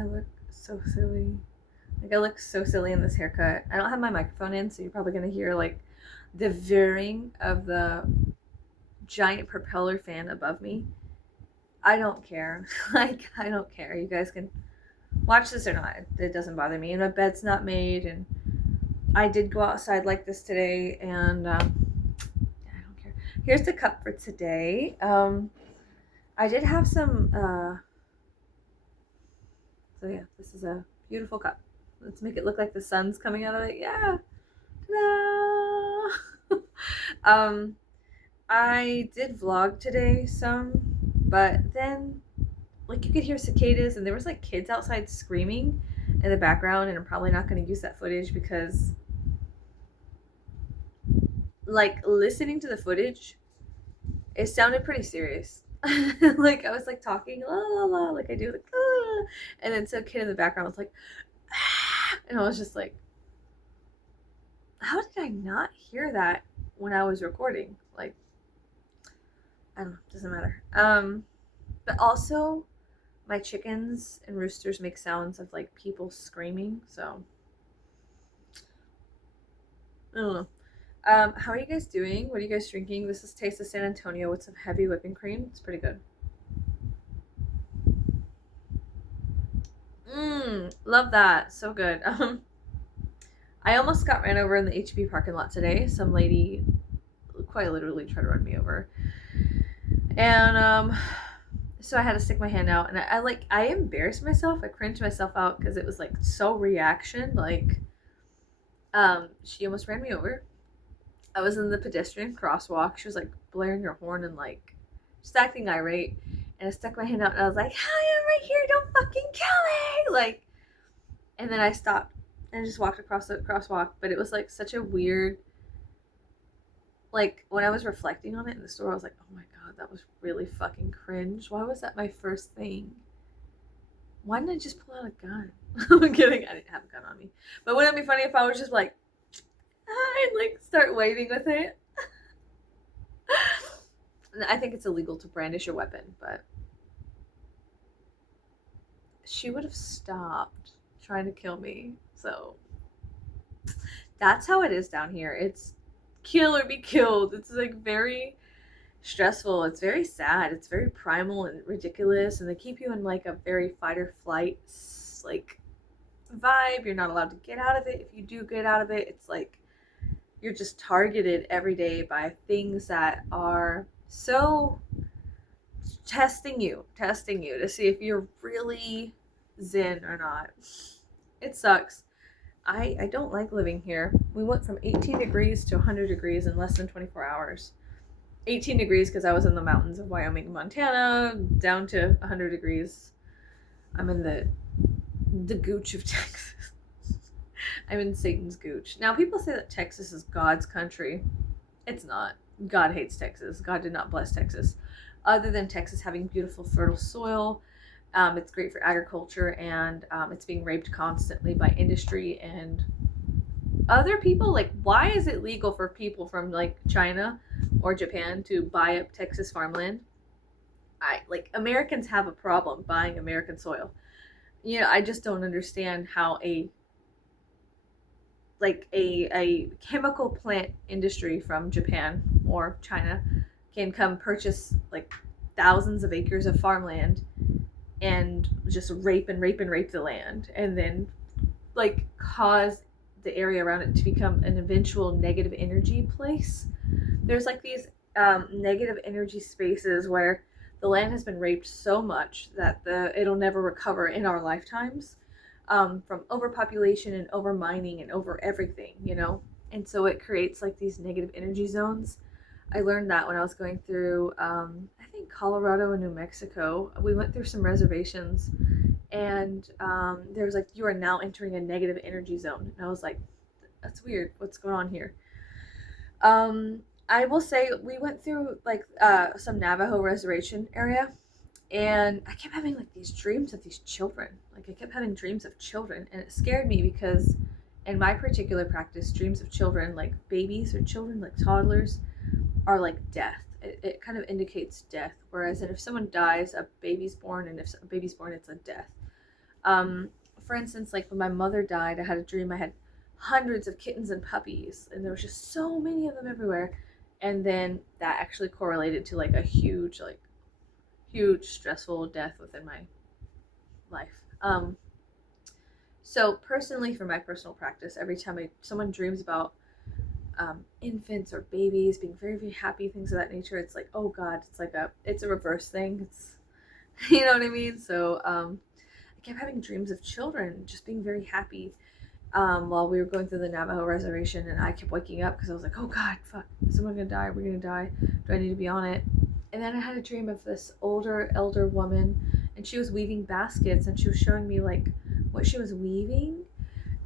I look so silly. Like, I look so silly in this haircut. I don't have my microphone in, so you're probably gonna hear like the whirring of the giant propeller fan above me. I don't care. Like, I don't care. You guys can watch this or not. It doesn't bother me. And my bed's not made, and I did go outside like this today, and I don't care. Here's the cup for today. I did have some. So yeah, this is a beautiful cup. Let's make it look like the sun's coming out of it. Yeah. Ta-da! I did vlog today some, but then like you could hear cicadas and there was like kids outside screaming in the background, and I'm probably not going to use that footage because like listening to the footage, it sounded pretty serious. Like I was like talking la la la like I do like la, and then some kid in the background was like ah, and I was just like, how did I not hear that when I was recording? Like, I don't know, doesn't matter. But also my chickens and roosters make sounds of like people screaming, so I don't know. How are you guys doing? What are you guys drinking? This is Taste of San Antonio with some heavy whipping cream. It's pretty good. Love that. So good. I almost got ran over in the HB parking lot today. Some lady quite literally tried to run me over. And so I had to stick my hand out, and I embarrassed myself. I cringed myself out because it was like so reaction. Like, she almost ran me over. I was in the pedestrian crosswalk. She was like blaring her horn and like just acting irate. And I stuck my hand out and I was like, "Hi, I'm right here. Don't fucking kill me!" Like, and then I stopped and just walked across the crosswalk. But it was like such a weird. Like when I was reflecting on it in the store, I was like, "Oh my god, that was really fucking cringe. Why was that my first thing? Why didn't I just pull out a gun?" I'm kidding. I didn't have a gun on me. But wouldn't it be funny if I was just like, and like start waving with it? I think it's illegal to brandish a weapon, but she would have stopped trying to kill me. So that's how it is down here. It's kill or be killed. It's like very stressful. It's very sad. It's very primal and ridiculous, and they keep you in like a very fight or flight like vibe. You're not allowed to get out of it. If you do get out of it, it's like you're just targeted every day by things that are so testing you to see if you're really zen or not. It sucks. I don't like living here. We went from 18 degrees to 100 degrees in less than 24 hours. 18 degrees because I was in the mountains of Wyoming and Montana, down to 100 degrees. I'm in the gooch of Texas. I'm in Satan's gooch. Now, people say that Texas is God's country. It's not. God hates Texas. God did not bless Texas. Other than Texas having beautiful, fertile soil, it's great for agriculture, and it's being raped constantly by industry and other people. Like, why is it legal for people from like China or Japan to buy up Texas farmland? Americans have a problem buying American soil. I just don't understand how a chemical plant industry from Japan or China can come purchase like thousands of acres of farmland and just rape and rape and rape the land, and then like cause the area around it to become an eventual negative energy place. There's like these negative energy spaces where the land has been raped so much that it'll never recover in our lifetimes, from overpopulation and over mining and over everything. And so it creates like these negative energy zones. I learned that when I was going through, I think Colorado and New Mexico. We went through some reservations, and there was like, you are now entering a negative energy zone. And I was like, that's weird. What's going on here? I will say we went through like some Navajo reservation area, and I kept having like these dreams of these children. Like I kept having dreams of children, and it scared me because in my particular practice, dreams of children, like babies or children, like toddlers, are like death. It kind of indicates death. Whereas if someone dies, a baby's born, and if a baby's born, it's a death. For instance, like when my mother died, I had a dream I had hundreds of kittens and puppies, and there was just so many of them everywhere. And then that actually correlated to like a huge stressful death within my life. So personally, for my personal practice, every time someone dreams about infants or babies being very very happy, things of that nature, it's like, oh god, it's a reverse thing. It's you know what I mean. So I kept having dreams of children just being very happy while we were going through the Navajo reservation, and I kept waking up because I was like, oh god, fuck, is someone gonna die? Are we gonna die? Do I need to be on it? And then I had a dream of this older elder woman, and she was weaving baskets, and she was showing me like what she was weaving,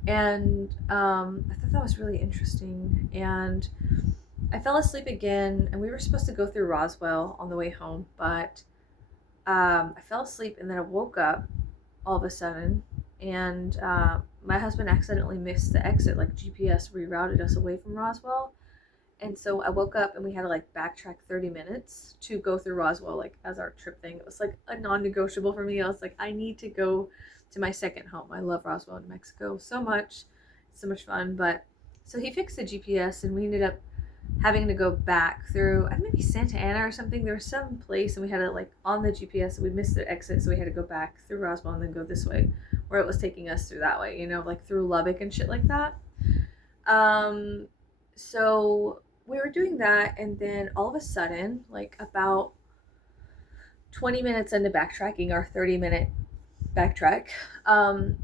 and I thought that was really interesting. And I fell asleep again, and we were supposed to go through Roswell on the way home, but I fell asleep, and then I woke up all of a sudden, and my husband accidentally missed the exit. Like GPS rerouted us away from Roswell, and so I woke up and we had to like backtrack 30 minutes to go through Roswell, like as our trip thing. It was like a non-negotiable for me. I was like, I need to go to my second home. I love Roswell, New Mexico so much. It's so much fun. But so he fixed the GPS, and we ended up having to go back through maybe Santa Ana or something. There was some place, and we had to like on the GPS, we missed the exit, so we had to go back through Roswell and then go this way, where it was taking us through that way, like through Lubbock and shit like that. So we were doing that, and then all of a sudden, like about 20 minutes into backtracking our 30-minute backtrack,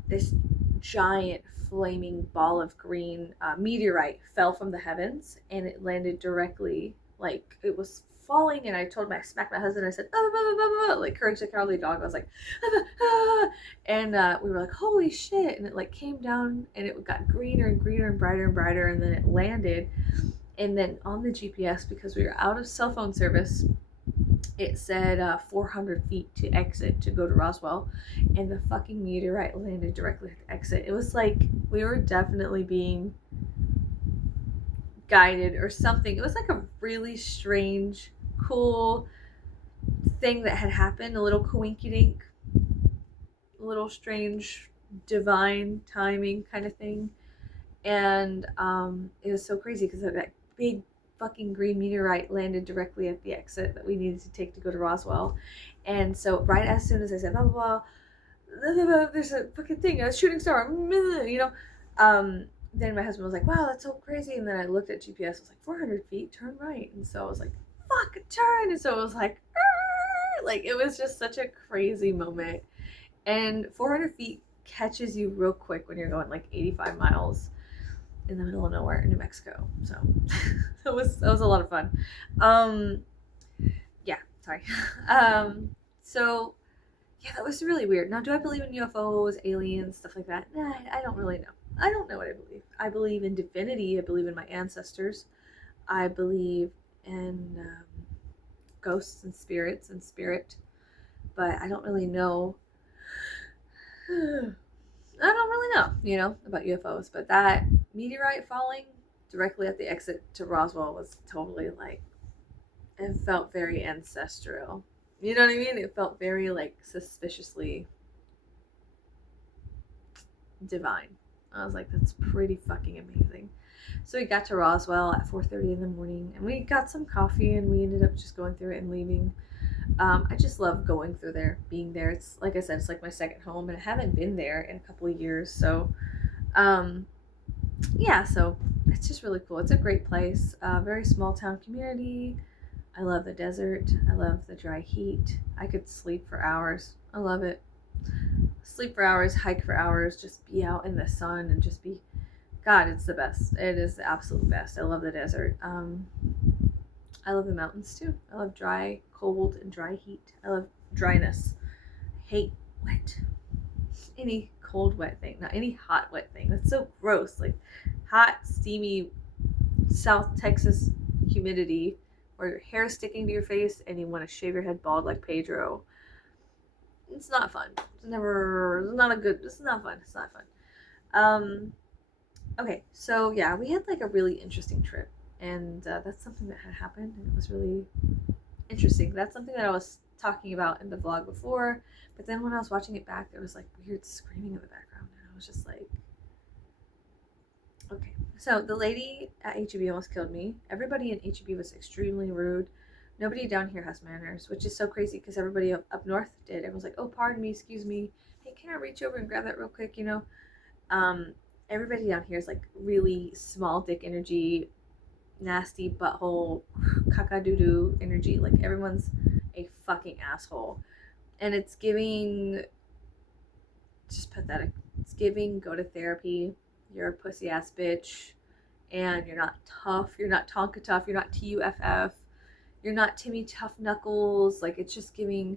this giant flaming ball of green meteorite fell from the heavens, and it landed directly, like it was falling. And I smacked my husband, I said, ah, blah, blah, blah, like Courage the Cowardly Dog. I was like, ah, ah. And we were like, holy shit. And it like came down, and it got greener and greener and brighter and brighter, and then it landed. And then on the GPS, because we were out of cell phone service, it said 400 feet to exit to go to Roswell, and the fucking meteorite landed directly at the exit. It was like we were definitely being guided or something. It was like a really strange, cool thing that had happened, a little coinkydink, a little strange divine timing kind of thing. And it was so crazy because that big fucking green meteorite landed directly at the exit that we needed to take to go to Roswell. And so right as soon as I said blah blah blah, there's a fucking thing, a shooting star, then my husband was like, wow, that's so crazy. And then I looked at GPS, it was like 400 feet, turn right. And so I was like, fuck, turn. And so it was like, like it was just such a crazy moment. And 400 feet catches you real quick when you're going like 85 miles in the middle of nowhere in New Mexico. So that was a lot of fun. Yeah, sorry. So yeah, that was really weird. Now, do I believe in UFOs, aliens, stuff like that? Nah, I don't really know. I don't know what I believe. I believe in divinity. I believe in my ancestors. I believe in ghosts and spirits and spirit, but I don't really know. I don't really know, about UFOs, but that meteorite falling directly at the exit to Roswell was totally like, it felt very ancestral. You know what I mean? It felt very like suspiciously divine. I was like, that's pretty fucking amazing. So we got to Roswell at 4:30 in the morning, and we got some coffee, and we ended up just going through it and leaving. I just love going through there, being there. It's like I said, it's like my second home, and I haven't been there in a couple of years. So, yeah, so it's just really cool. It's a great place, very small town community. I love the desert. I love the dry heat. I could sleep for hours. I love it. Sleep for hours, hike for hours, just be out in the sun and just be. God, it's the best. It is the absolute best. I love the desert. I love the mountains too. I love dry, cold, and dry heat. I love dryness. I hate wet. Any cold, wet thing, not any hot, wet thing. That's so gross. Like hot, steamy, South Texas humidity, where your hair is sticking to your face and you want to shave your head bald like Pedro. It's not fun. It's not fun. It's not fun. Okay, so yeah, we had like a really interesting trip. And that's something that had happened, and it was really interesting. That's something that I was talking about in the vlog before. But then when I was watching it back, there was like weird screaming in the background, and I was just like, okay. So the lady at HEB almost killed me. Everybody in HEB was extremely rude. Nobody down here has manners, which is so crazy because everybody up north did. Everyone's like, oh, pardon me, excuse me. Hey, can I reach over and grab that real quick, you know? Everybody down here is like really small dick energy, nasty butthole, caca-doo-doo energy. Like everyone's a fucking asshole. And it's giving just pathetic. It's giving go to therapy. You're a pussy ass bitch. And you're not tough. You're not Tonka tough. You're not TUFF. You're not Timmy Tough Knuckles. Like it's just giving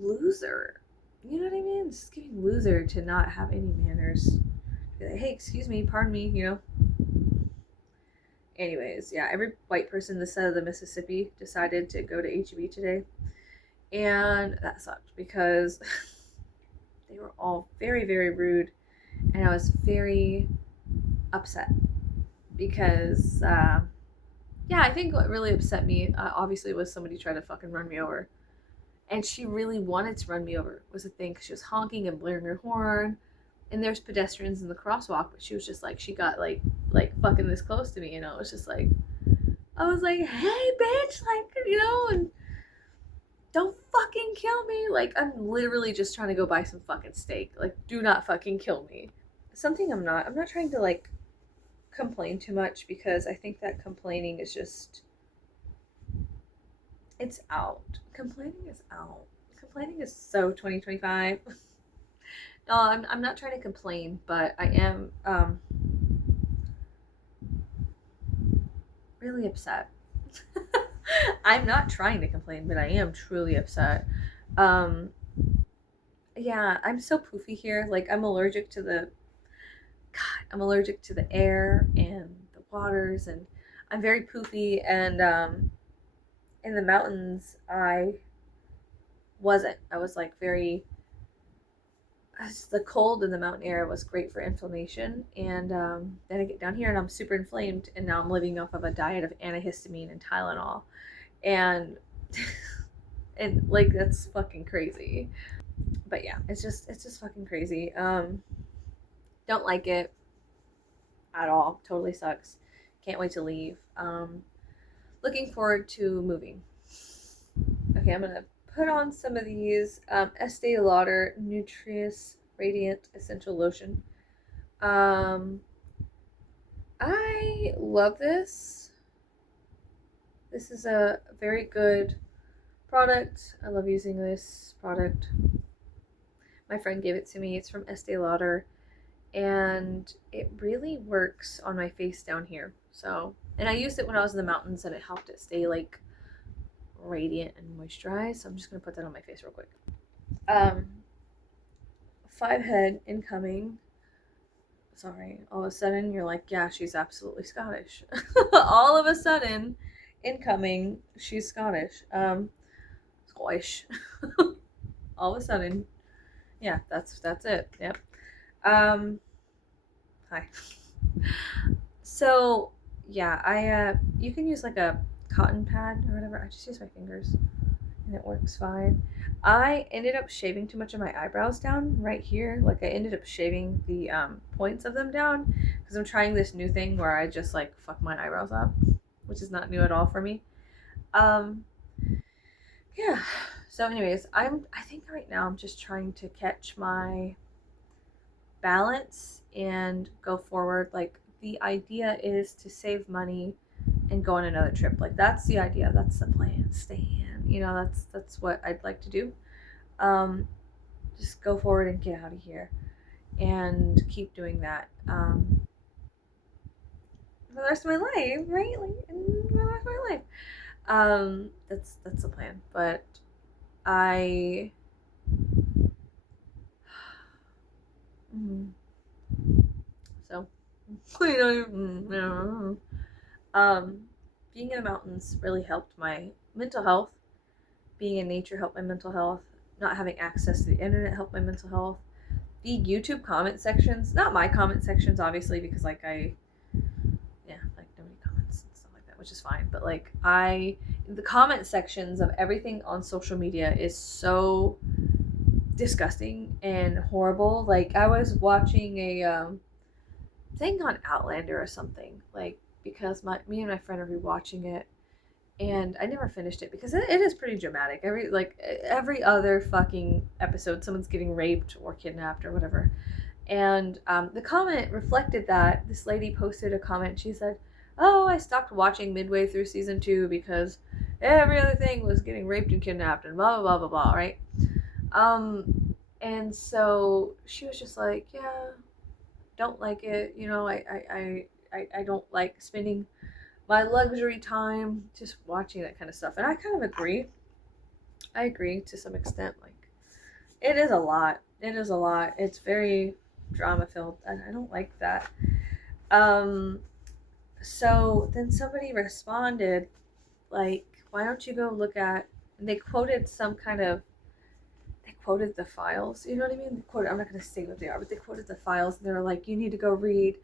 loser. You know what I mean? It's just giving loser to not have any manners. Be like, hey, excuse me, pardon me, you know? Anyways, yeah, every white person this side of the Mississippi decided to go to HEB today. And that sucked because they were all very, very rude. And I was very upset because, yeah, I think what really upset me, obviously, was somebody tried to fucking run me over. And she really wanted to run me over, was the thing, because she was honking and blaring her horn. And there's pedestrians in the crosswalk, but she was just like, she got like fucking this close to me, you know? It was just like, I was like, hey, bitch, like, you know, and don't fucking kill me. Like, I'm literally just trying to go buy some fucking steak. Like, do not fucking kill me. Something I'm not trying to, like, complain too much because I think that complaining is just, it's out. Complaining is out. Complaining is so 2025. No, I'm not trying to complain, but I am really upset. I'm not trying to complain, but I am truly upset. Yeah, I'm so poofy here. Like I'm allergic to the air and the waters, and I'm very poofy. And in the mountains, I wasn't. I was like very. The cold in the mountain air was great for inflammation, and then I get down here and I'm super inflamed, and now I'm living off of a diet of antihistamine and Tylenol, and and like that's fucking crazy. But yeah, it's just fucking crazy. Don't like it at all. Totally sucks. Can't wait to leave. Looking forward to moving. Okay, I'm gonna put on some of these Estee Lauder Nutrius Radiant Essential Lotion. I love this. This is a very good product. I love using this product. My friend gave it to me. It's from Estee Lauder, and it really works on my face down here. So, and I used it when I was in the mountains, and it helped it stay like radiant and moisturized. So I'm just gonna put that on my face real quick. 5 head incoming. Sorry, all of a sudden you're like, yeah, she's absolutely Scottish. All of a sudden, incoming, she's Scottish. Scottish. All of a sudden, yeah, that's it. Yep. Hi. So yeah, you can use like a cotton pad or whatever. I just use my fingers and it works fine. I ended up shaving too much of my eyebrows down right here. Like I ended up shaving the points of them down because I'm trying this new thing where I just like fuck my eyebrows up, which is not new at all for me. Yeah. So anyways, I think right now I'm just trying to catch my balance and go forward. Like the idea is to save money and go on another trip. Like that's the idea. That's the plan. Stay in. You know, that's what I'd like to do. Just go forward and get out of here and keep doing that. For the rest of my life, right? Like for the rest of my life. That's the plan. But I so being in the mountains really helped my mental health. Being in nature helped my mental health. Not having access to the internet helped my mental health. The YouTube comment sections, not my comment sections obviously, because like nobody comments and stuff like that, which is fine. But like the comment sections of everything on social media is so disgusting and horrible. Like I was watching a thing on Outlander or something, like because me and my friend are rewatching it, and I never finished it because it is pretty dramatic. Every other fucking episode, someone's getting raped or kidnapped or whatever. And the comment reflected that. This lady posted a comment. She said, "Oh, I stopped watching midway through season 2 because every other thing was getting raped and kidnapped and blah blah blah blah blah." Right? And so she was just like, "Yeah, don't like it. You know, I don't like spending my luxury time just watching that kind of stuff." And I kind of agree. I agree to some extent. Like, it is a lot. It is a lot. It's very drama filled, and I don't like that. Um, so then somebody responded, like, why don't you go look at, and they quoted they quoted the files, you know what I mean? I'm not going to say what they are, but they quoted the files, and they were like, you need to go read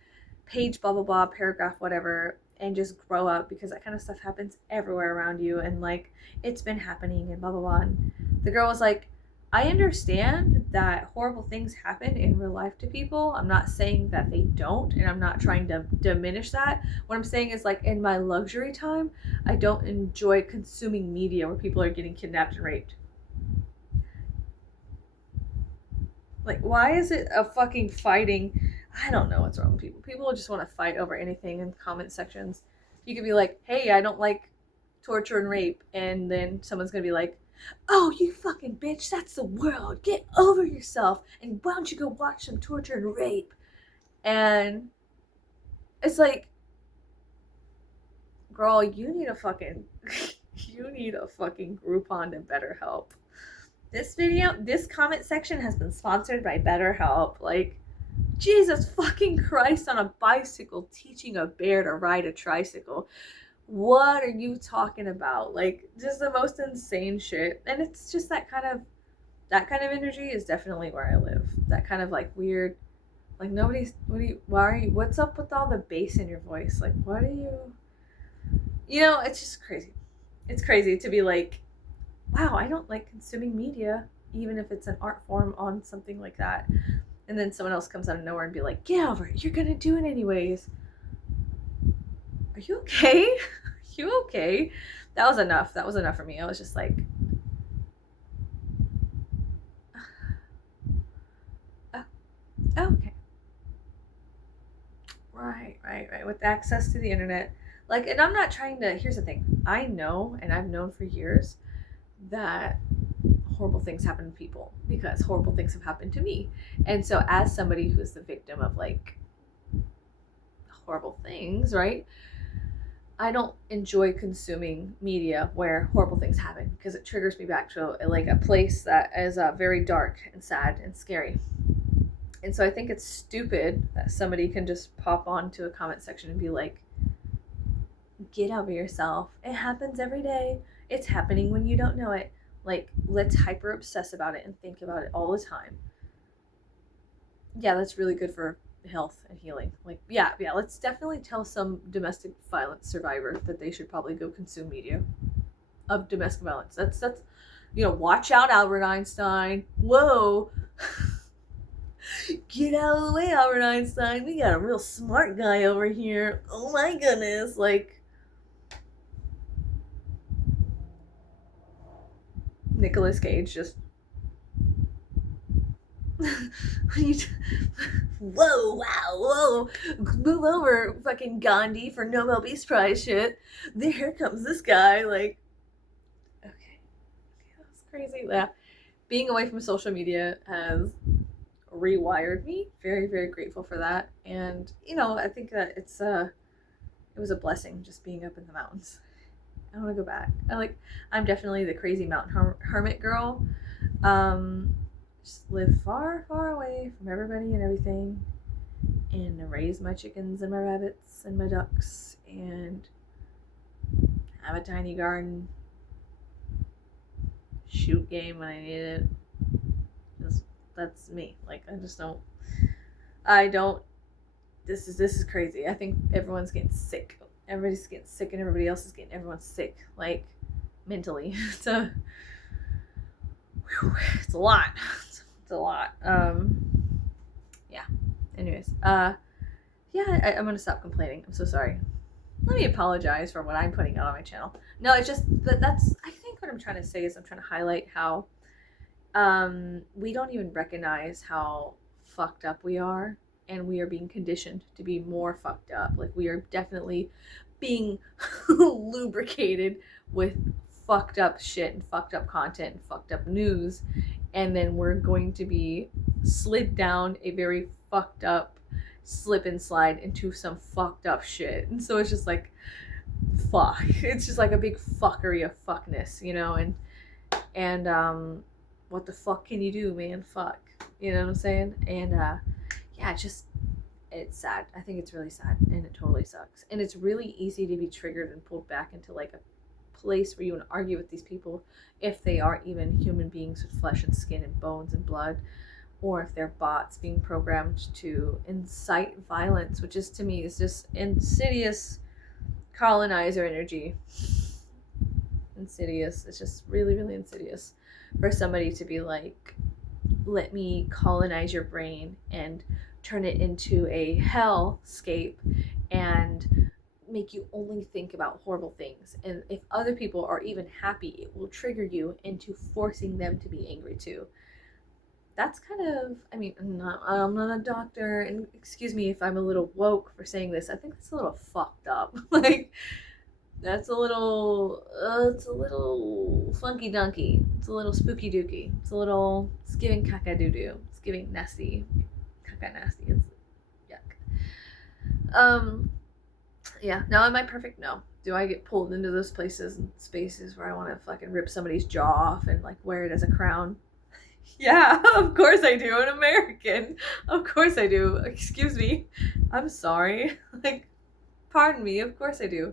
page blah, blah, blah, paragraph, whatever, and just grow up, because that kind of stuff happens everywhere around you, and like, it's been happening, and blah, blah, blah. And the girl was like, I understand that horrible things happen in real life to people. I'm not saying that they don't, and I'm not trying to diminish that. What I'm saying is, like, in my luxury time, I don't enjoy consuming media where people are getting kidnapped and raped. Like, why is it a fucking fighting? I don't know what's wrong with people. People just want to fight over anything in comment sections. You could be like, hey, I don't like torture and rape. And then someone's going to be like, oh, you fucking bitch, that's the world. Get over yourself. And why don't you go watch some torture and rape? And it's like, girl, you need a fucking Groupon to BetterHelp. This comment section has been sponsored by BetterHelp. Like, Jesus fucking Christ, on a bicycle teaching a bear to ride a tricycle. What are you talking about? Like, just the most insane shit. And it's just that kind of energy is definitely where I live. That kind of like weird, like what's up with all the bass in your voice? Like, what are you know, it's just crazy. It's crazy to be like, wow, I don't like consuming media, even if it's an art form on something like that. And then someone else comes out of nowhere and be like, get over it, you're gonna do it anyways. Are you okay? Are you okay? That was enough for me. I was just like, oh, okay. Right. With access to the internet. Like, and I'm not trying to, here's the thing. I know, and I've known for years, that horrible things happen to people because horrible things have happened to me. And so as somebody who's the victim of like horrible things, right? I don't enjoy consuming media where horrible things happen because it triggers me back to like a place that is very dark and sad and scary. And so I think it's stupid that somebody can just pop onto a comment section and be like, get over yourself. It happens every day. It's happening when you don't know it. Like, let's hyper obsess about it and think about it all the time. Yeah, that's really good for health and healing. Like, yeah, let's definitely tell some domestic violence survivor that they should probably go consume media of domestic violence. That's watch out, Albert Einstein. Whoa. Get out of the way, Albert Einstein. We got a real smart guy over here. Oh my goodness. Like, Nicolas Cage just whoa, move over, fucking Gandhi, for Nobel Peace Prize shit. Here comes this guy. Like, okay, that's crazy. Yeah, being away from social media has rewired me. Very, very grateful for that. And I think that it was a blessing just being up in the mountains. I want to go back. I'm definitely the crazy mountain hermit girl. Just live far, far away from everybody and everything, and raise my chickens and my rabbits and my ducks, and have a tiny garden, shoot game when I need it. That's me. Like, I don't this is crazy. I think everyone's getting sick everybody's getting sick and everybody else is getting everyone sick, like mentally. It's a lot. It's a lot. Yeah. Anyways, yeah, I'm gonna stop complaining. I'm so sorry. Let me apologize for what I'm putting out on my channel. No, it's just that's I think what I'm trying to say is I'm trying to highlight how we don't even recognize how fucked up we are, and we are being conditioned to be more fucked up. Like, we are definitely being lubricated with fucked up shit and fucked up content and fucked up news, and then we're going to be slid down a very fucked up slip and slide into some fucked up shit. And so it's just like, fuck. It's just like a big fuckery of fuckness, you know? And what the fuck can you do, man? Fuck. You know what I'm saying? And yeah, it's sad. I think it's really sad, and it totally sucks. And it's really easy to be triggered and pulled back into like a place where you want to argue with these people if they are even human beings with flesh and skin and bones and blood, or if they're bots being programmed to incite violence, which is, to me, is just insidious colonizer energy. Insidious. It's just really, really insidious for somebody to be like, let me colonize your brain and turn it into a hellscape and make you only think about horrible things. And if other people are even happy, it will trigger you into forcing them to be angry too. That's kind of, I mean, I'm not a doctor, and excuse me if I'm a little woke for saying this. I think that's a little fucked up. Like, that's it's a little funky dunky. It's a little spooky dooky. It's giving caca doo doo. It's giving nasty. Caca nasty. It's yuck. Yeah. Now, am I perfect? No. Do I get pulled into those places and spaces where I want to fucking rip somebody's jaw off and like wear it as a crown? Yeah, of course I do. An American. Of course I do. Excuse me. I'm sorry. Like, pardon me. Of course I do.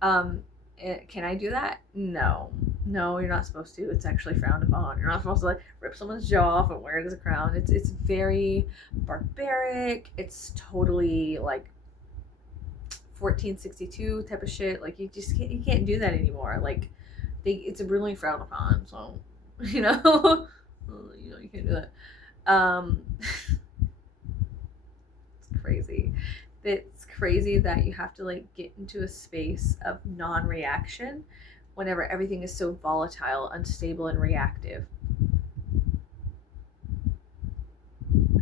Can I do that? No, you're not supposed to. It's actually frowned upon. You're not supposed to like rip someone's jaw off and wear it as a crown. It's very barbaric. It's totally like 1462 type of shit. Like, you can't do that anymore. Like, it's really frowned upon. So, you know, you can't do that. It's crazy. It's crazy that you have to like get into a space of non-reaction whenever everything is so volatile, unstable, and reactive.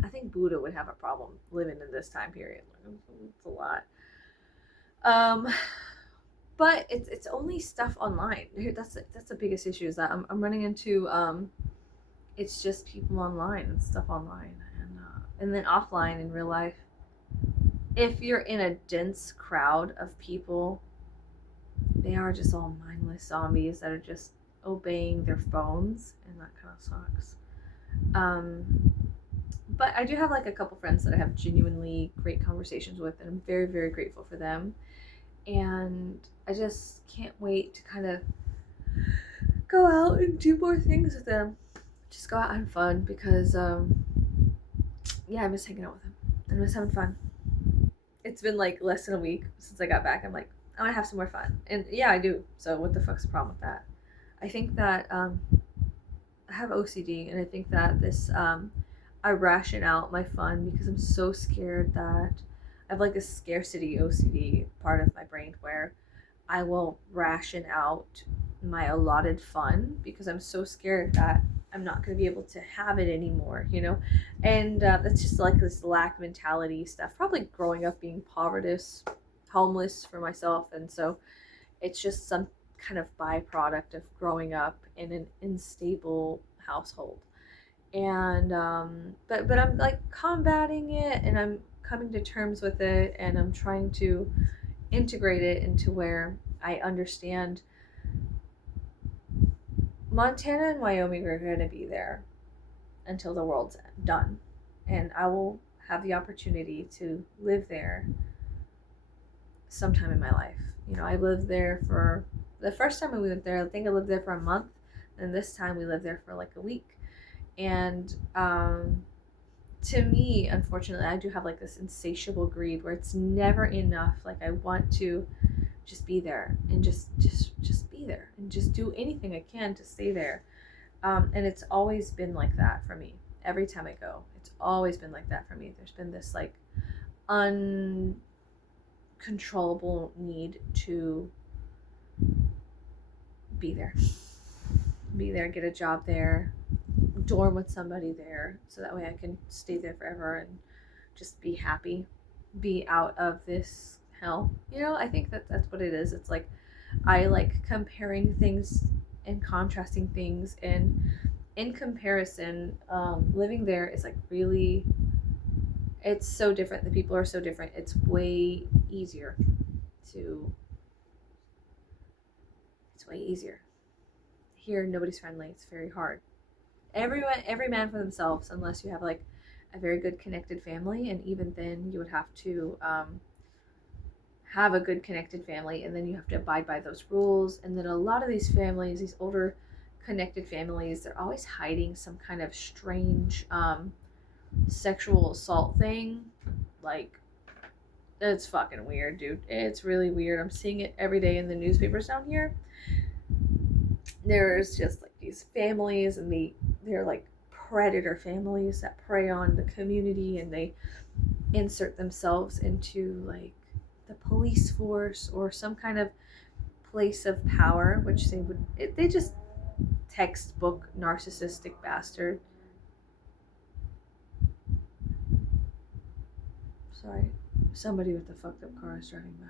I think Buddha would have a problem living in this time period. It's a lot. But it's only stuff online. That's the biggest issue, is that I'm running into it's just people online and stuff online, and then offline in real life. If you're in a dense crowd of people, they are just all mindless zombies that are just obeying their phones, and that kind of sucks. But I do have like a couple friends that I have genuinely great conversations with, and I'm very, very grateful for them. And I just can't wait to kind of go out and do more things with them. Just go out and have fun, because yeah, I miss hanging out with them. I miss having fun. It's been like less than a week since I got back. I'm like, I want to have some more fun. And yeah, I do. So what the fuck's the problem with that? I think that I have OCD, and I think that this I ration out my fun because I'm so scared that I have like a scarcity OCD part of my brain where I will ration out my allotted fun because I'm so scared that I'm not going to be able to have it anymore, you know? And that's just like this lack mentality stuff, probably growing up being homeless for myself. And so it's just some kind of byproduct of growing up in an unstable household. And but I'm like combating it, and I'm coming to terms with it, and I'm trying to integrate it into where I understand Montana and Wyoming are going to be there until the world's done, and I will have the opportunity to live there sometime in my life. You know, I lived there for the first time we lived there. I think I lived there for a month, and this time we lived there for like a week. And to me, unfortunately, I do have like this insatiable greed where it's never enough. Like, I want to just be there and just be there and just do anything I can to stay there. And it's always been like that for me. Every time I go, it's always been like that for me. There's been this like uncontrollable need to be there, get a job there, dorm with somebody there, so that way I can stay there forever and just be happy, be out of this hell. I think that's what it is. It's like I like comparing things and contrasting things, and in comparison, living there is like really, it's so different. The people are so different. It's way easier to, it's way easier. Here, nobody's friendly. It's very hard. Every man for themselves, unless you have like a very good connected family, and even then you would have to have a good connected family, and then you have to abide by those rules. And then a lot of these families, these older connected families, they're always hiding some kind of strange sexual assault thing. Like, it's fucking weird, dude. It's really weird. I'm seeing it every day in the newspapers down here. There's just like these families, and they're like predator families that prey on the community, and they insert themselves into like the police force or some kind of place of power, which they just textbook narcissistic bastard. Sorry, somebody with a fucked up car is driving by.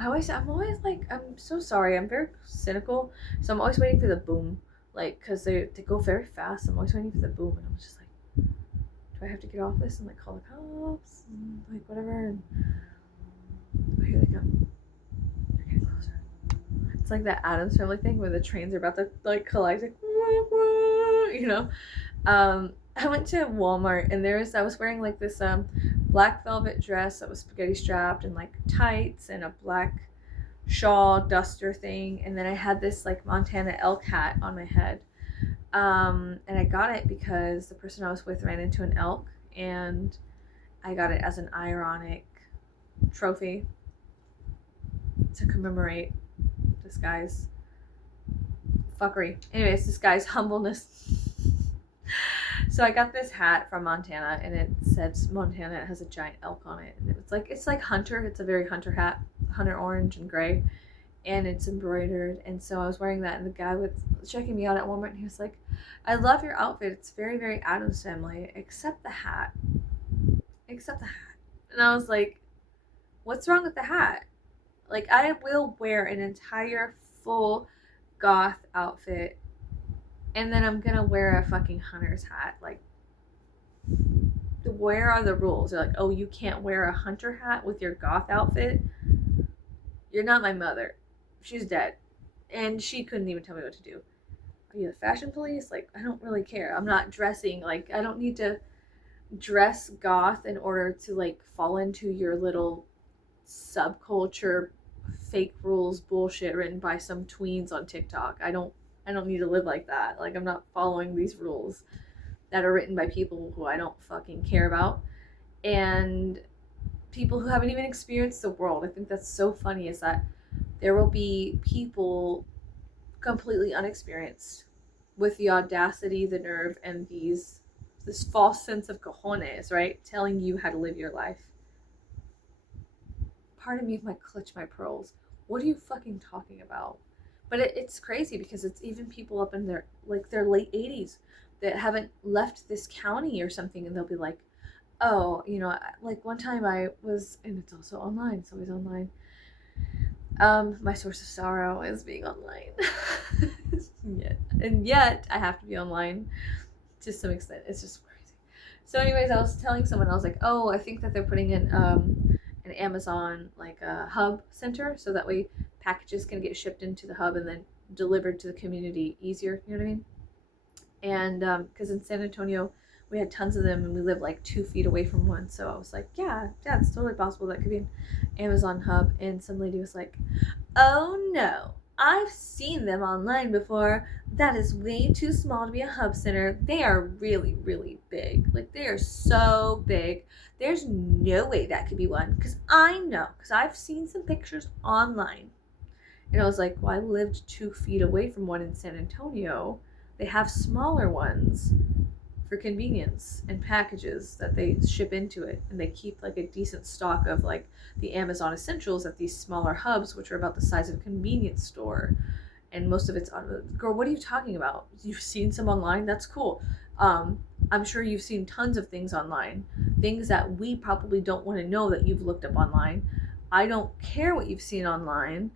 I'm always like, I'm so sorry. I'm very cynical, so I'm always waiting for the boom, like, cause they go very fast. I'm always waiting for the boom, and I'm just like, do I have to get off this and like call the cops and like whatever? And oh, here they come. They're getting closer. It's like that Addams Family thing where the trains are about to like collide, like, I went to Walmart, and I was wearing like this black velvet dress that was spaghetti strapped, and like tights, and a black shawl duster thing, and then I had this like Montana elk hat on my head. And I got it because the person I was with ran into an elk, and I got it as an ironic trophy to commemorate this guy's fuckery. Anyways, this guy's humbleness. So I got this hat from Montana, and it says Montana. It has a giant elk on it, and it's like hunter. It's a very hunter hat, hunter orange and gray, and it's embroidered. And so I was wearing that, and the guy was checking me out at Walmart, and he was like, "I love your outfit. It's very, very Addams Family, except the hat. Except the hat." And I was like, "What's wrong with the hat? Like, I will wear an entire full goth outfit, and then I'm gonna wear a fucking hunter's hat. Like, where are the rules?" They're like, "Oh, you can't wear a hunter hat with your goth outfit? You're not my mother. She's dead. And she couldn't even tell me what to do. Are you the fashion police? Like, I don't really care. I'm not dressing. Like, I don't need to dress goth in order to, like, fall into your little subculture fake rules bullshit written by some tweens on TikTok. I don't need to live like that. Like, I'm not following these rules that are written by people who I don't fucking care about, and people who haven't even experienced the world." I think that's so funny, is that there will be people completely unexperienced with the audacity, the nerve, and this false sense of cojones, right? Telling you how to live your life. Pardon me if I clutch my pearls. What are you fucking talking about? But it's crazy, because it's even people up in their late 80s that haven't left this county or something, and they'll be like, "Oh, like one time I was," and it's also online, it's always online. My source of sorrow is being online. Yet I have to be online to some extent. It's just crazy. So anyways, I was telling someone, I was like, "Oh, I think that they're putting in an Amazon like a hub center, so that way packages can get shipped into the hub and then delivered to the community easier." You know what I mean? And because in San Antonio we had tons of them, and we live like 2 feet away from one. So I was like, yeah, it's totally possible that could be an Amazon hub. And some lady was like, "Oh no, I've seen them online before. That is way too small to be a hub center. They are really, really big. Like, they are so big. There's no way that could be one. Because I know, because I've seen some pictures online. And I was like, well, I lived 2 feet away from one in San Antonio. They have smaller ones for convenience and packages that they ship into it. And they keep like a decent stock of like the Amazon essentials at these smaller hubs, which are about the size of a convenience store. And most of it's on. Girl, what are you talking about? You've seen some online? That's cool. I'm sure you've seen tons of things online, things that we probably don't want to know that you've looked up online. I don't care what you've seen online.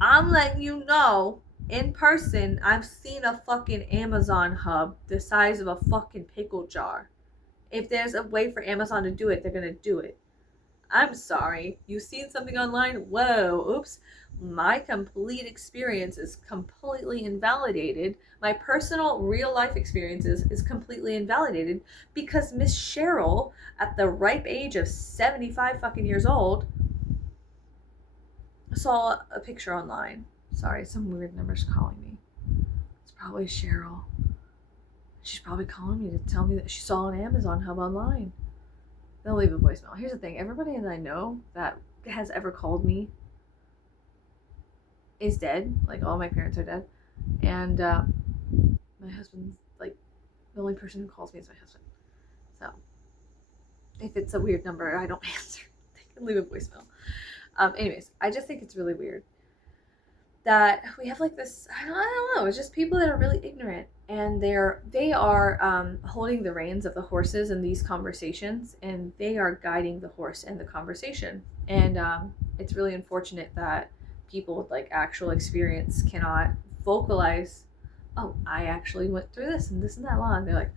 I'm letting you know in person, I've seen a fucking Amazon hub the size of a fucking pickle jar. If there's a way for Amazon to do it, they're gonna do it. I'm sorry. You've seen something online? Whoa, oops. My complete experience is completely invalidated. My personal real life experiences is completely invalidated because Miss Cheryl, at the ripe age of 75 fucking years old, saw a picture online. Sorry, some weird number's calling me. It's probably Cheryl. She's probably calling me to tell me that she saw an Amazon hub online. They'll leave a voicemail. Here's the thing. Everybody that I know that has ever called me is dead. Like, all my parents are dead. And my husband's, like, the only person who calls me is my husband. So, if it's a weird number, I don't answer. They can leave a voicemail. Anyways, I just think it's really weird that we have like this, I don't know, it's just people that are really ignorant, and they are holding the reins of the horses in these conversations, and they are guiding the horse in the conversation. And it's really unfortunate that people with like actual experience cannot vocalize, oh, I actually went through this and that law. And they're like,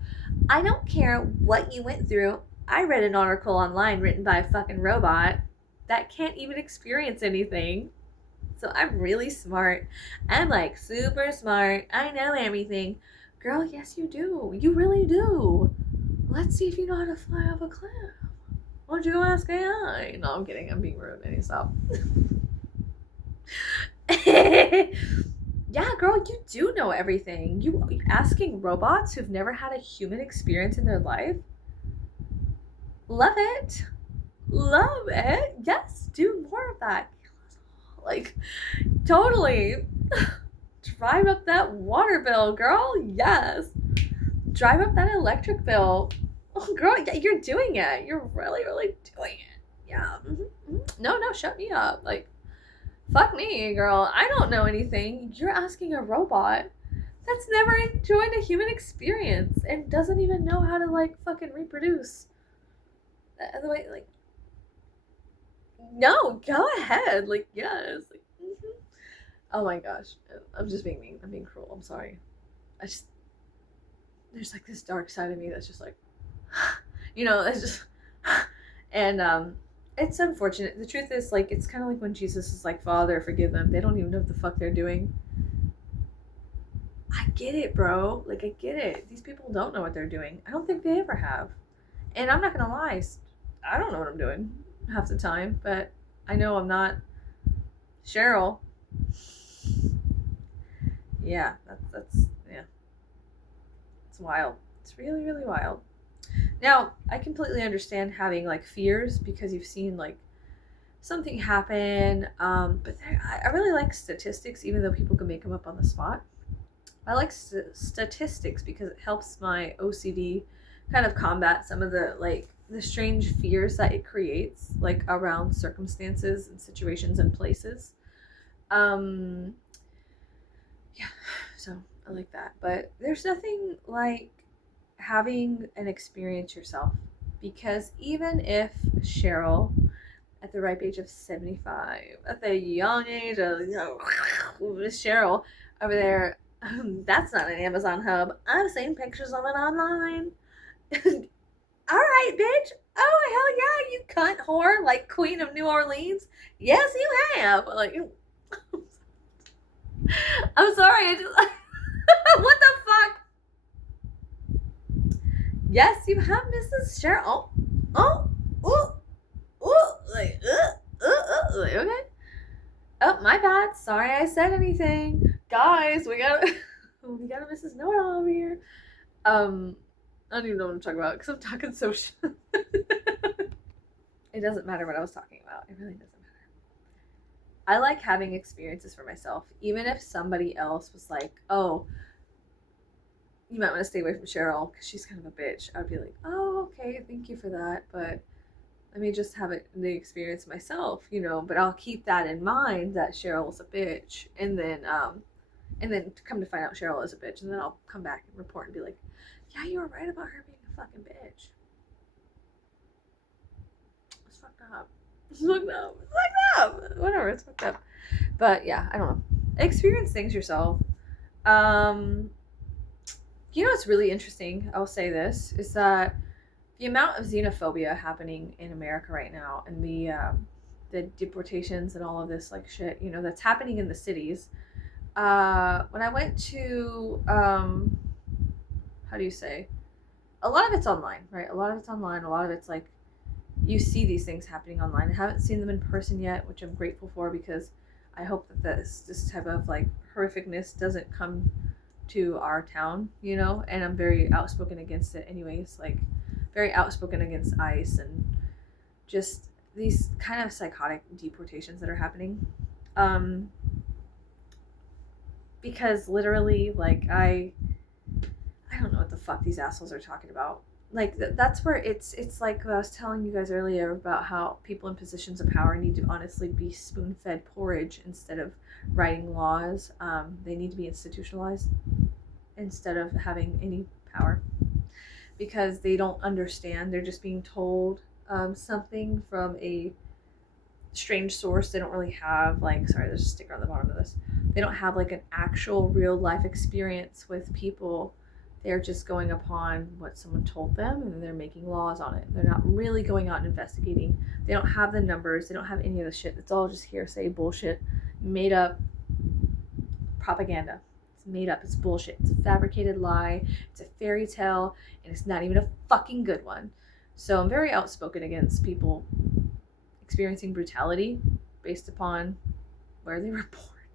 I don't care what you went through. I read an article online written by a fucking robot that can't even experience anything. So I'm really smart. I'm like super smart. I know everything. Girl, yes you do. You really do. Let's see if you know how to fly off a cliff. Why don't you go ask AI? No, I'm kidding. I'm being rude. I need to stop. Yeah, girl, you do know everything. You asking robots who've never had a human experience in their life? Love it. Love it. Yes, do more of that. Like, totally. Drive up that water bill, girl. Yes. Drive up that electric bill. Oh, girl, yeah, you're doing it. You're really, really doing it. Yeah. Mm-hmm. No, shut me up. Like, fuck me, girl. I don't know anything. You're asking a robot that's never enjoyed a human experience and doesn't even know how to, like, fucking reproduce. The way, like, no, go ahead. Like, yes. Like, mm-hmm. Oh my gosh. I'm just being mean. I'm being cruel. I'm sorry. There's like this dark side of me that's just like, it's just, and it's unfortunate. The truth is, like, it's kind of like when Jesus is like, Father, forgive them. They don't even know what the fuck they're doing. I get it, bro. Like, I get it. These people don't know what they're doing. I don't think they ever have. And I'm not going to lie. I don't know what I'm doing half the time, but I know I'm not Cheryl. Yeah, that's yeah. It's wild. It's really, really wild. Now, I completely understand having like fears because you've seen like something happen, but I really like statistics, even though people can make them up on the spot. I like statistics because it helps my OCD kind of combat some of the strange fears that it creates, like around circumstances and situations and places. Yeah, so I like that. But there's nothing like having an experience yourself, because even if Cheryl, at the ripe age of 75, at the young age of Cheryl over there, that's not an Amazon hub. I've seen pictures of it online. All right, bitch. Oh, hell yeah, you cunt whore, like Queen of New Orleans. Yes, you have. Like, I'm sorry. I just, what the fuck? Yes, you have, Mrs. Cheryl. Oh, like, okay. Oh, my bad. Sorry I said anything. Guys, we got we got a Mrs. Know-it-all over here. I don't even know what I'm talking about because I'm talking so shit. It doesn't matter what I was talking about. It really doesn't matter. I like having experiences for myself. Even if somebody else was like, oh, you might want to stay away from Cheryl because she's kind of a bitch. I'd be like, oh, okay, thank you for that. But let me just have the experience myself, but I'll keep that in mind that Cheryl is a bitch. And then come to find out Cheryl is a bitch. And then I'll come back and report and be like, yeah, you were right about her being a fucking bitch. It's fucked up. It's fucked up. It's fucked up. Whatever, it's fucked up. But yeah, I don't know. Experience things yourself. What's really interesting, I'll say this, is that the amount of xenophobia happening in America right now and the deportations and all of this like shit, that's happening in the cities. When I went to, how do you say? A lot of it's online, right? A lot of it's online. A lot of it's like you see these things happening online. I haven't seen them in person yet, which I'm grateful for because I hope that this type of like horrificness doesn't come to our town, and I'm very outspoken against it anyways, like very outspoken against ICE and just these kind of psychotic deportations that are happening. Because literally, like, I don't know what the fuck these assholes are talking about. Like, that's where it's like what I was telling you guys earlier about how people in positions of power need to honestly be spoon-fed porridge instead of writing laws. They need to be institutionalized instead of having any power because they don't understand. They're just being told something from a strange source. They don't really have, like, sorry, there's a sticker on the bottom of this. They don't have like an actual real life experience with people. They're just going upon what someone told them and they're making laws on it. They're not really going out and investigating. They don't have the numbers. They don't have any of the shit. It's all just hearsay, bullshit, made up propaganda. It's made up. It's bullshit. It's a fabricated lie. It's a fairy tale, and it's not even a fucking good one. So I'm very outspoken against people experiencing brutality based upon where they were born.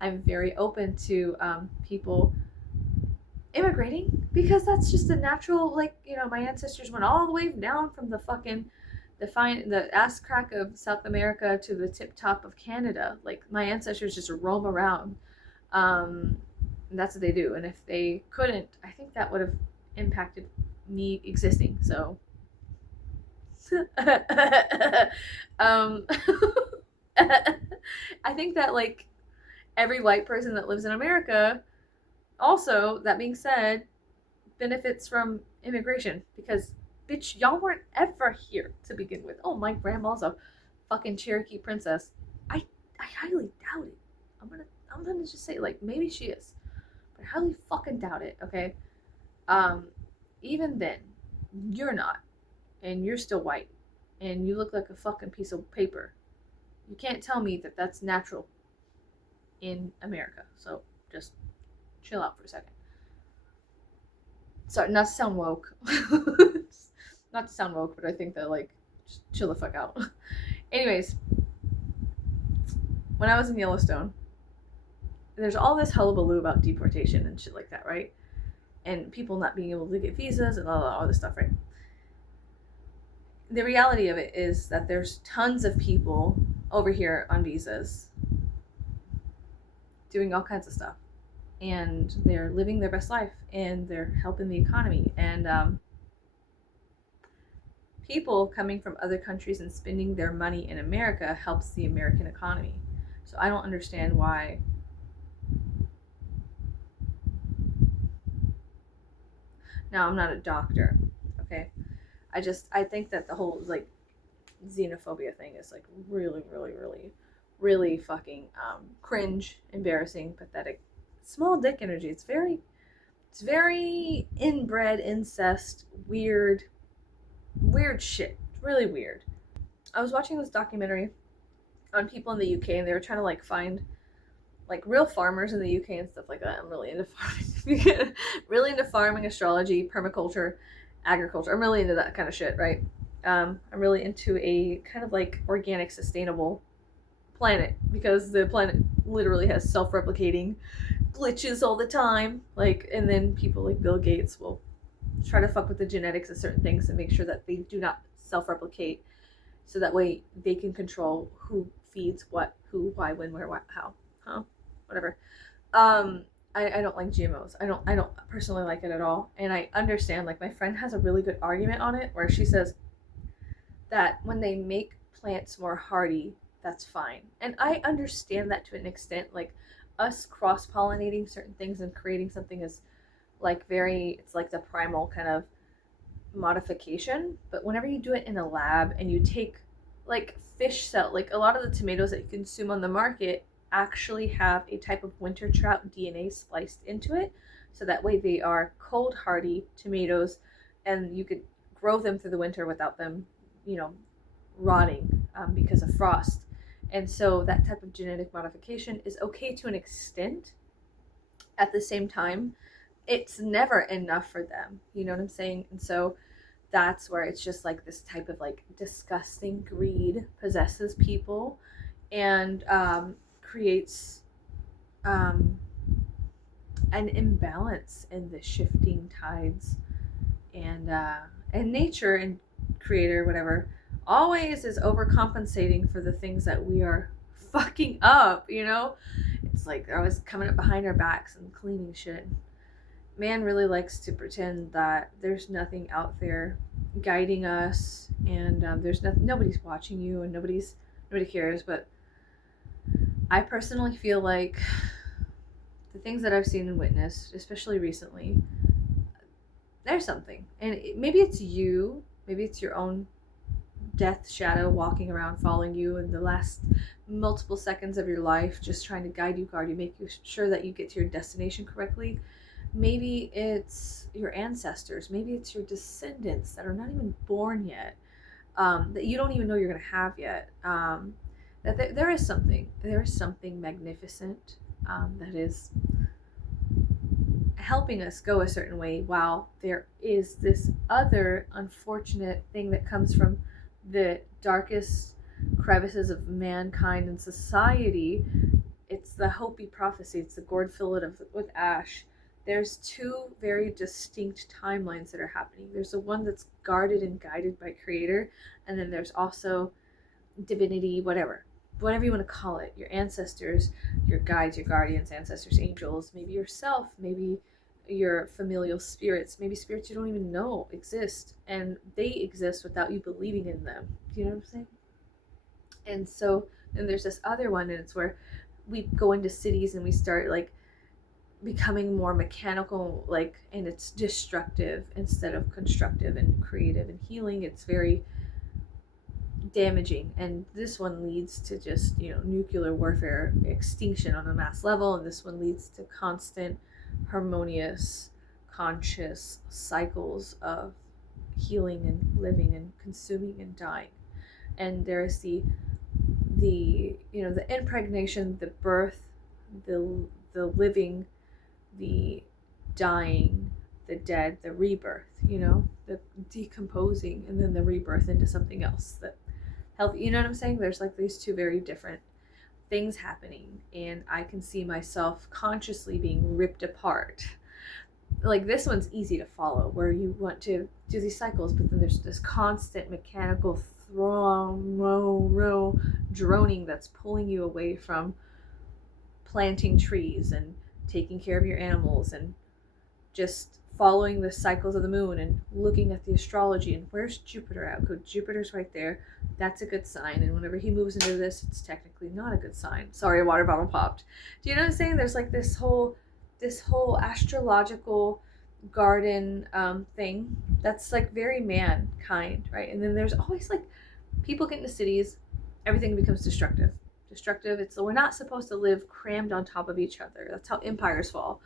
I'm very open to people immigrating because that's just a natural, like, my ancestors went all the way down from the ass crack of South America to the tip top of Canada. Like, my ancestors just roam around. And that's what they do. And if they couldn't, I think that would have impacted me existing. So I think that, like, every white person that lives in America also, that being said, benefits from immigration because, bitch, y'all weren't ever here to begin with. Oh, my grandma's a fucking Cherokee princess. I highly doubt it. I'm gonna just say, like, maybe she is, but I highly fucking doubt it. Okay, even then, you're not, and you're still white, and you look like a fucking piece of paper. You can't tell me that that's natural in America. So just chill out for a second. Sorry, not to sound woke. Not to sound woke, but I think that, like, just chill the fuck out. Anyways, when I was in Yellowstone, there's all this hullabaloo about deportation and shit like that, right? And people not being able to get visas and all this stuff, right? The reality of it is that there's tons of people over here on visas doing all kinds of stuff. And they're living their best life and they're helping the economy. And people coming from other countries and spending their money in America helps the American economy. So I don't understand why now I'm not a doctor, okay? I think that the whole, like, xenophobia thing is, like, really, really, really, really fucking cringe, embarrassing, pathetic. Small dick energy. It's very inbred, incest, weird shit. It's really weird. I was watching this documentary on people in the UK, and they were trying to, like, find, like, real farmers in the UK and stuff like that. I'm really into farming. Really into farming, astrology, permaculture, agriculture. I'm really into that kind of shit, right? I'm really into a kind of, like, organic, sustainable planet, because the planet literally has self-replicating glitches all the time. Like, and then people like Bill Gates will try to fuck with the genetics of certain things and make sure that they do not self-replicate, so that way they can control who feeds what, who, why, when, where, what, how, whatever. I don't like GMOs. I don't personally like it at all, and I understand. Like, my friend has a really good argument on it, where she says that when they make plants more hardy, that's fine, and I understand that to an extent. Like, us cross pollinating certain things and creating something is like it's like the primal kind of modification. But whenever you do it in a lab and you take like fish cell, like a lot of the tomatoes that you consume on the market actually have a type of winter trout DNA spliced into it, so that way they are cold hardy tomatoes, and you could grow them through the winter without them, rotting because of frost. And so that type of genetic modification is okay to an extent. At the same time, it's never enough for them, you know what I'm saying? And so that's where it's just like this type of like disgusting greed possesses people, and creates an imbalance in the shifting tides. And nature and creator, whatever, always is overcompensating for the things that we are fucking up. It's like they're always coming up behind our backs and cleaning shit. Man really likes to pretend that there's nothing out there guiding us, and there's nothing, nobody's watching you, and nobody cares. But I personally feel like the things that I've seen and witnessed, especially recently, there's something. And maybe it's you, maybe it's your own death shadow walking around following you in the last multiple seconds of your life, just trying to guide you, make you sure that you get to your destination correctly. Maybe it's your ancestors, maybe it's your descendants that are not even born yet, that you don't even know you're going to have yet. That there is something magnificent that is helping us go a certain way, while there is this other unfortunate thing that comes from the darkest crevices of mankind and society. It's the Hopi prophecy. It's the gourd fillet with ash. There's two very distinct timelines that are happening. There's the one that's guarded and guided by Creator, and then there's also divinity, whatever you want to call it, your ancestors, your guides, your guardians, ancestors, angels, maybe yourself, maybe your familial spirits, maybe spirits you don't even know exist, and they exist without you believing in them. Do you know what I'm saying? And so then there's this other one, and it's where we go into cities and we start like becoming more mechanical, like, and it's destructive instead of constructive and creative and healing. It's very damaging, and this one leads to just nuclear warfare, extinction on a mass level, and this one leads to constant harmonious conscious cycles of healing and living and consuming and dying. And there's the impregnation, the birth, the living, the dying, the dead, the rebirth, the decomposing, and then the rebirth into something else that healthy. You know what I'm saying? There's like these two very different things happening, and I can see myself consciously being ripped apart. Like, this one's easy to follow, where you want to do these cycles, but then there's this constant mechanical droning that's pulling you away from planting trees and taking care of your animals and just following the cycles of the moon and looking at the astrology. And where's Jupiter at? Okay, Jupiter's right there. That's a good sign. And whenever he moves into this, it's technically not a good sign. Sorry, a water bottle popped. Do you know what I'm saying? There's like this whole astrological garden thing that's like very mankind, right? And then there's always like people get into cities, everything becomes destructive. It's, we're not supposed to live crammed on top of each other. That's how empires fall,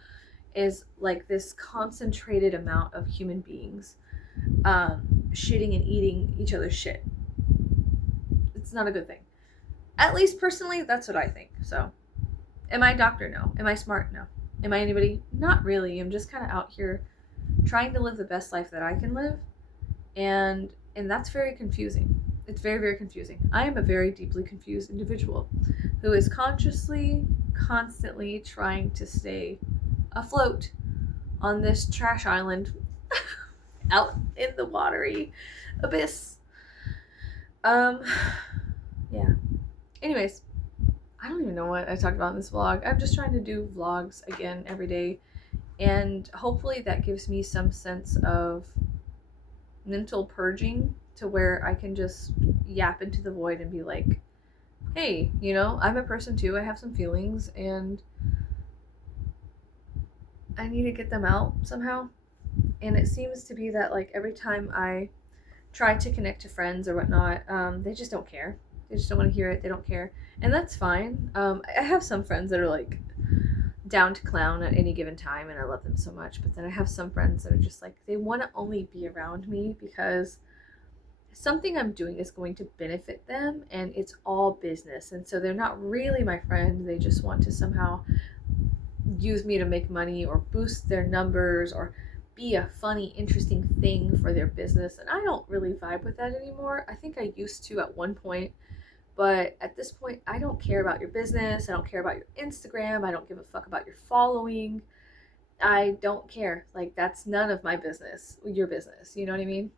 is like this concentrated amount of human beings shitting and eating each other's shit. It's not a good thing. At least personally, that's what I think. So, am I a doctor? No. Am I smart? No. Am I anybody? Not really. I'm just kind of out here trying to live the best life that I can live, and that's very confusing. It's very, very confusing. I am a very deeply confused individual who is consciously, constantly trying to stay afloat on this trash island out in the watery abyss. Yeah. Anyways, I don't even know what I talked about in this vlog. I'm just trying to do vlogs again every day, and hopefully that gives me some sense of mental purging to where I can just yap into the void and be like, hey, I'm a person too. I have some feelings and I need to get them out somehow. And it seems to be that like every time I try to connect to friends or whatnot, they just don't care. They just don't want to hear it. They don't care. And that's fine. I have some friends that are like down to clown at any given time and I love them so much. But then I have some friends that are just like, they want to only be around me because something I'm doing is going to benefit them and it's all business. And so they're not really my friend. They just want to somehow use me to make money or boost their numbers or be a funny, interesting thing for their business. And I don't really vibe with that anymore. I think I used to at one point, but at this point, I don't care about your business. I don't care about your Instagram. I don't give a fuck about your following. I don't care. Like, that's none of my business, your business. You know what I mean?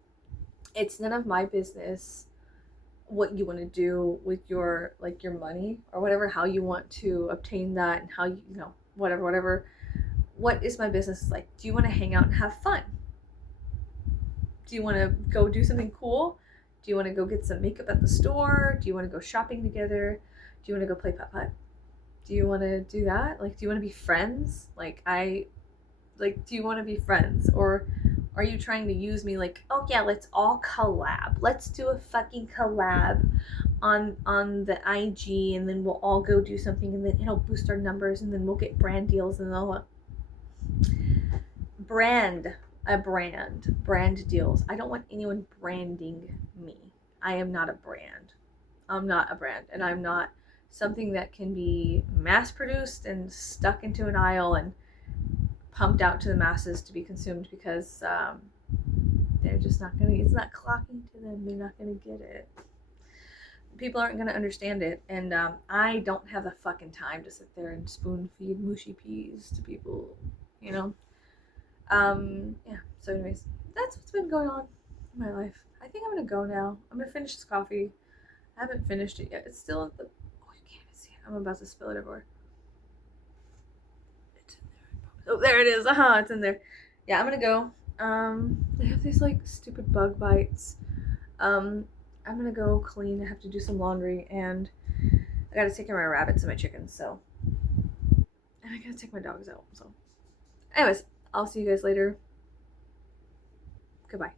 It's none of my business what you want to do with your money or whatever, how you want to obtain that and how whatever. What is my business like? Do you want to hang out and have fun? Do you want to go do something cool? Do you want to go get some makeup at the store? Do you want to go shopping together? Do you want to go play putt-putt? Do you want to do that? Like, do you want to be friends? Do you want to be friends? Or are you trying to use me like, oh yeah, let's all collab. Let's do a fucking collab on the IG and then we'll all go do something and then it'll boost our numbers and then we'll get brand deals and they'll brand deals. I don't want anyone branding me. I am not a brand. I'm not a brand and I'm not something that can be mass produced and stuck into an aisle and pumped out to the masses to be consumed because they're just not gonna, it's not clocking to them. They're not gonna get it. People aren't gonna understand it, and I don't have the fucking time to sit there and spoon feed mushy peas to people, Yeah. So anyways, that's what's been going on in my life. I think I'm gonna go now. I'm gonna finish this coffee. I haven't finished it yet. It's still at the, oh, you can't even see it. I'm about to spill it everywhere. Oh, there it is. It's in there. Yeah, I'm gonna go. They have these like stupid bug bites. I'm gonna go clean. I have to do some laundry and I gotta take care of my rabbits and my chickens, so. And I gotta take my dogs out, so. Anyways, I'll see you guys later. Goodbye.